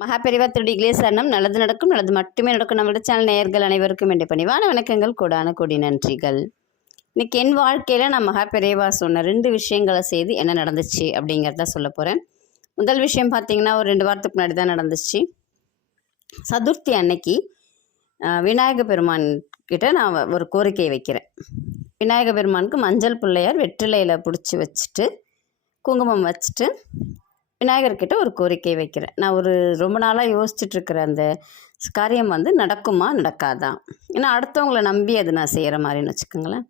மகாபெரிவா திருடிகளே சரணம். நல்லது நடக்கும், நல்லது மட்டுமே நடக்கும். நம்மளோட சேனல் நேயர்கள் அனைவருக்கும் வேண்டிய பணிவான வணக்கங்கள், கூடான கொடி நன்றிகள். இன்னைக்கு என் வாழ்க்கையில் நான் மகாபெரிவா சொன்ன 2 விஷயங்களை செய்து என்ன நடந்துச்சு அப்படிங்கிறத சொல்ல போகிறேன். முதல் விஷயம் பார்த்திங்கன்னா, ஒரு 2 வாரத்துக்கு முன்னாடி தான் நடந்துச்சு. சதுர்த்தி அன்னைக்கு விநாயக பெருமான் கிட்ட நான் ஒரு கோரிக்கை வைக்கிறேன். விநாயக பெருமானுக்கு மஞ்சள் பிள்ளையார் வெற்றிலையில் பிடிச்சி வச்சுட்டு குங்குமம் வச்சுட்டு விநாயகர்கிட்ட ஒரு கோரிக்கை வைக்கிறேன். நான் ரொம்ப நாளாக யோசிச்சுட்ருக்கிற அந்த காரியம் நடக்குமா நடக்காதா? ஏன்னா அடுத்தவங்களை நம்பி அது நான் செய்கிற மாதிரின்னு வச்சுக்கோங்களேன்.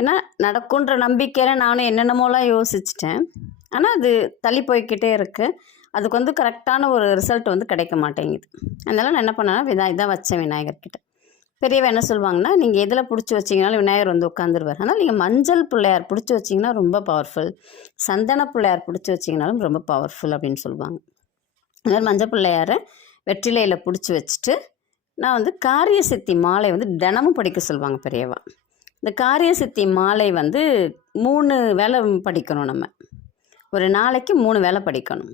ஏன்னா நடக்குன்ற நம்பிக்கையில் நானும் என்னென்னமோலாம் யோசிச்சிட்டேன். ஆனால் அது தள்ளி போய்கிட்டே இருக்குது. அதுக்கு கரெக்டான ஒரு ரிசல்ட் கிடைக்க மாட்டேங்குது. அதனால் நான் என்ன பண்ணேன்னா இதான் வச்சேன் விநாயகர்கிட்ட. பெரியவன் என்ன சொல்லுவாங்கன்னா, நீங்கள் எதில் பிடிச்சி வச்சிங்கனாலும் விநாயகர் உட்காந்துருவார். அதனால் நீங்கள் மஞ்சள் பிள்ளையார் பிடிச்சி வச்சிங்கன்னா ரொம்ப பவர்ஃபுல், சந்தன பிள்ளையார் பிடிச்சி வச்சிங்கனாலும் ரொம்ப பவர்ஃபுல் அப்படின்னு சொல்லுவாங்க. அதனால் மஞ்சள் பிள்ளையாரை வெற்றிலையில் பிடிச்சி வச்சுட்டு நான் காரிய சித்தி மாலை தினமும் படிக்க சொல்லுவாங்க பெரியவா. இந்த காரிய சித்தி மாலை 3 வேளை படிக்கணும். நம்ம ஒரு நாளைக்கு 3 வேளை படிக்கணும்.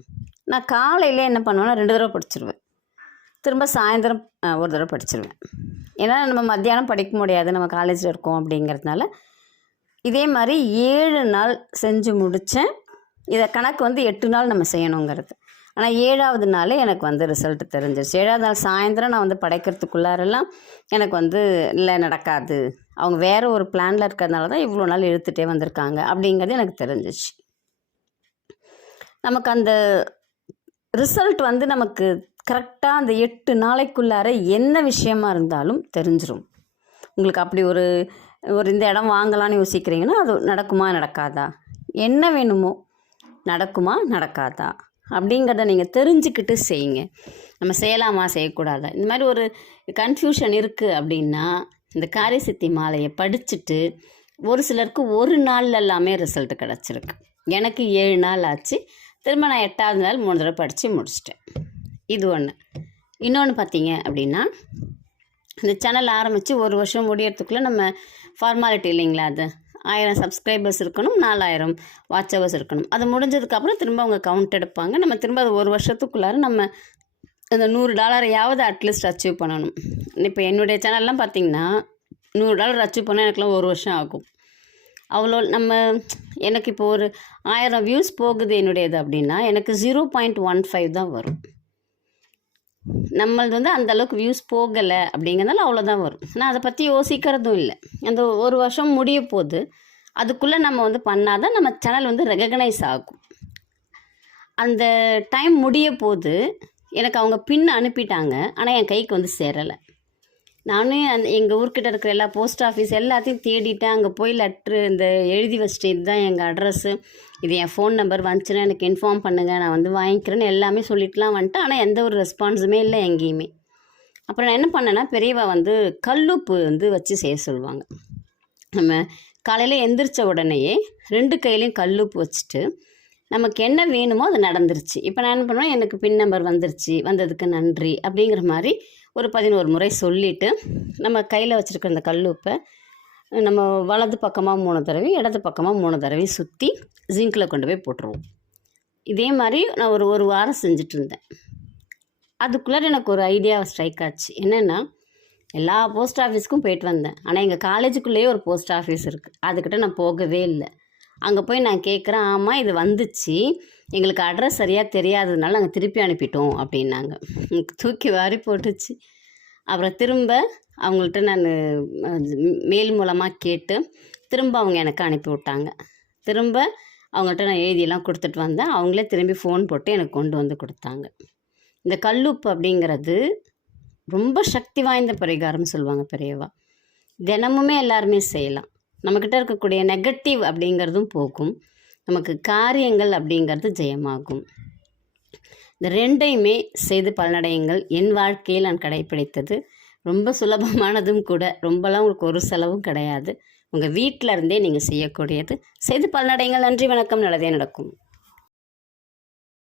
நான் காலையில் என்ன பண்ணுவேன்னா 2 தடவை படிச்சிருவேன். திரும்ப சாயந்தரம் ஒரு தடவை படிச்சிருவேன். ஏன்னா நம்ம மத்தியானம் படிக்க முடியாது, நம்ம காலேஜில் இருக்கோம் அப்படிங்கிறதுனால. இதே மாதிரி 7 நாள் செஞ்சு முடித்தேன். இதை கணக்கு 8 நாள் நம்ம செய்யணுங்கிறது. ஆனால் 7ஆவது நாளே எனக்கு ரிசல்ட் தெரிஞ்சிருச்சு. 7ஆவது நாள் சாயந்தரம் நான் படைக்கிறதுக்குள்ளாரெல்லாம் எனக்கு இல்லை நடக்காது, அவங்க வேறு ஒரு பிளானில் இருக்கிறதுனால தான் இவ்வளோ நாள் இழுத்துகிட்டே வந்திருக்காங்க அப்படிங்கிறது எனக்கு தெரிஞ்சிச்சு. நமக்கு அந்த ரிசல்ட் நமக்கு கரெக்டாக அந்த 8 நாளைக்குள்ளார என்ன விஷயமா இருந்தாலும் தெரிஞ்சிடும். உங்களுக்கு அப்படி ஒரு இந்த இடம் வாங்கலான்னு யோசிக்கிறீங்கன்னா அது நடக்குமா நடக்காதா, என்ன வேணுமோ நடக்குமா நடக்காதா அப்படிங்கிறத நீங்கள் தெரிஞ்சுக்கிட்டு செய்யுங்க. நம்ம செய்யலாமா செய்யக்கூடாதா, இந்த மாதிரி ஒரு கன்ஃபியூஷன் இருக்குது அப்படின்னா இந்த காரிய சித்தி மாலையை படிச்சுட்டு ஒரு சிலருக்கு 1 நாள் எல்லாமே ரிசல்ட் கிடச்சிருக்கு. எனக்கு 7 நாள் ஆச்சு. திரும்ப நான் 8ஆவது நாள் 3 தடவை படித்து முடிச்சிட்டேன். இது ஒன்று. இன்னொன்று பார்த்தீங்க அப்படின்னா, இந்த சேனல் ஆரம்பித்து 1 வருஷம் முடியறதுக்குள்ளே நம்ம ஃபார்மாலிட்டி இல்லைங்களா, அது 1000 சப்ஸ்கிரைபர்ஸ் இருக்கணும், 4000 வாட்ச் ஹவர்ஸ் இருக்கணும். அது முடிஞ்சதுக்கப்புறம் திரும்ப அவங்க கவுண்ட் எடுப்பாங்க. நம்ம திரும்ப அது 1 வருஷத்துக்குள்ளார நம்ம அந்த $100 அட்லீஸ்ட் அச்சீவ் பண்ணணும். இப்போ என்னுடைய சேனல்லாம் பார்த்திங்கன்னா $100 அச்சீவ் பண்ணால் எனக்குலாம் 1 வருஷம் ஆகும். அவ்வளோ எனக்கு இப்போ ஒரு 1000 வியூஸ் போகுது என்னுடையது அப்படின்னா எனக்கு 0.15 தான் வரும். நம்மளது அந்தளவுக்கு வியூஸ் போகலை அப்படிங்கிறதுனால அவ்வளோதான் வரும். நான் அதை பற்றி யோசிக்கிறதும் இல்லை. அந்த 1 வருஷம் முடிய போது அதுக்குள்ளே நம்ம பண்ணால் தான் நம்ம சேனல் ரெகக்னைஸ் ஆகும். அந்த டைம் முடிய போது எனக்கு அவங்க பின் அனுப்பிட்டாங்க, ஆனால் என் கைக்கு சேரலை. நானும் எங்கள் ஊர்கிட்ட இருக்கிற எல்லா போஸ்ட் ஆஃபீஸ் எல்லாத்தையும் தேடிட்டேன். அங்கே போய் லெட்ரு இந்த எழுதி வச்சுட்டு இதுதான் எங்கள் அட்ரஸ்ஸு, இது என் ஃபோன் நம்பர் வந்துச்சுன்னா எனக்கு இன்ஃபார்ம் பண்ணுங்கள், நான் வாங்கிக்கிறேன்னு எல்லாமே சொல்லிட்டுலாம் வந்துட்டேன். ஆனால் எந்த ஒரு ரெஸ்பான்ஸுமே இல்லை எங்கேயுமே. அப்புறம் நான் என்ன பண்ணேன்னா, பெரியவா கல்லுப்பு வச்சு செய்ய சொல்லுவாங்க. நம்ம காலையில் எந்திரிச்ச உடனேயே 2 கையிலையும் கல்லுப்பு வச்சுட்டு நமக்கு என்ன வேணுமோ அது நடந்துருச்சு. இப்போ நான் என்ன பண்ணுவேன், எனக்கு பின் நம்பர் வந்துருச்சு, வந்ததுக்கு நன்றி அப்படிங்கிற மாதிரி ஒரு 11 முறை சொல்லிவிட்டு நம்ம கையில் வச்சுருக்க அந்த கல்லுப்பை நம்ம வலது பக்கமாக 3 தடவை, இடது பக்கமாக 3 தடவை சுற்றி ஜிங்கில் கொண்டு போய் போட்டுருவோம். இதே மாதிரி நான் ஒரு வாரம் செஞ்சுட்டு இருந்தேன். அதுக்குள்ளே எனக்கு ஒரு ஐடியா ஸ்ட்ரைக் ஆச்சு. என்னென்னா, எல்லா போஸ்ட் ஆஃபீஸ்க்கும் போயிட்டு வந்தேன். ஆனால் எங்கள் காலேஜுக்குள்ளேயே ஒரு போஸ்ட் ஆஃபீஸ் இருக்குது, அதுக்கிட்ட நான் போகவே இல்லை. அங்கே போய் நான் கேட்குறேன், ஆமாம் இது வந்துச்சு, எங்களுக்கு அட்ரஸ் சரியாக தெரியாததுனால நாங்கள் திருப்பி அனுப்பிட்டோம் அப்படின்னாங்க. தூக்கி வாரி போட்டுச்சு. அப்புறம் திரும்ப அவங்கள்ட்ட நான் மெயில் மூலமாக கேட்டு திரும்ப அவங்க எனக்கு அனுப்பி விட்டாங்க. திரும்ப அவங்கள்ட்ட நான் எழுதியெல்லாம் கொடுத்துட்டு வந்தேன். அவங்களே திரும்பி ஃபோன் போட்டு எனக்கு கொண்டு கொடுத்தாங்க. இந்த கல்லுப்பு அப்படிங்கிறது ரொம்ப சக்தி வாய்ந்த பரிகாரம்னு சொல்லுவாங்க பெரியவா. தினமுமே எல்லாருமே செய்யலாம். நம்மக்கிட்ட இருக்கக்கூடிய நெகட்டிவ் அப்படிங்கிறதும் போகும், நமக்கு காரியங்கள் அப்படிங்கிறது ஜெயமாகும். இந்த 2ஐயுமே செய்து பலனடையுங்கள். என் வாழ்க்கையில் நான் கடைப்பிடித்தது ரொம்ப சுலபமானதும் கூட. ரொம்பலாம் உங்களுக்கு ஒரு செலவும் கிடையாது. உங்கள் வீட்டில் இருந்தே நீங்கள் செய்யக்கூடியது. செய்து பலனடையுங்கள். நன்றி, வணக்கம். நல்லதே நடக்கும்.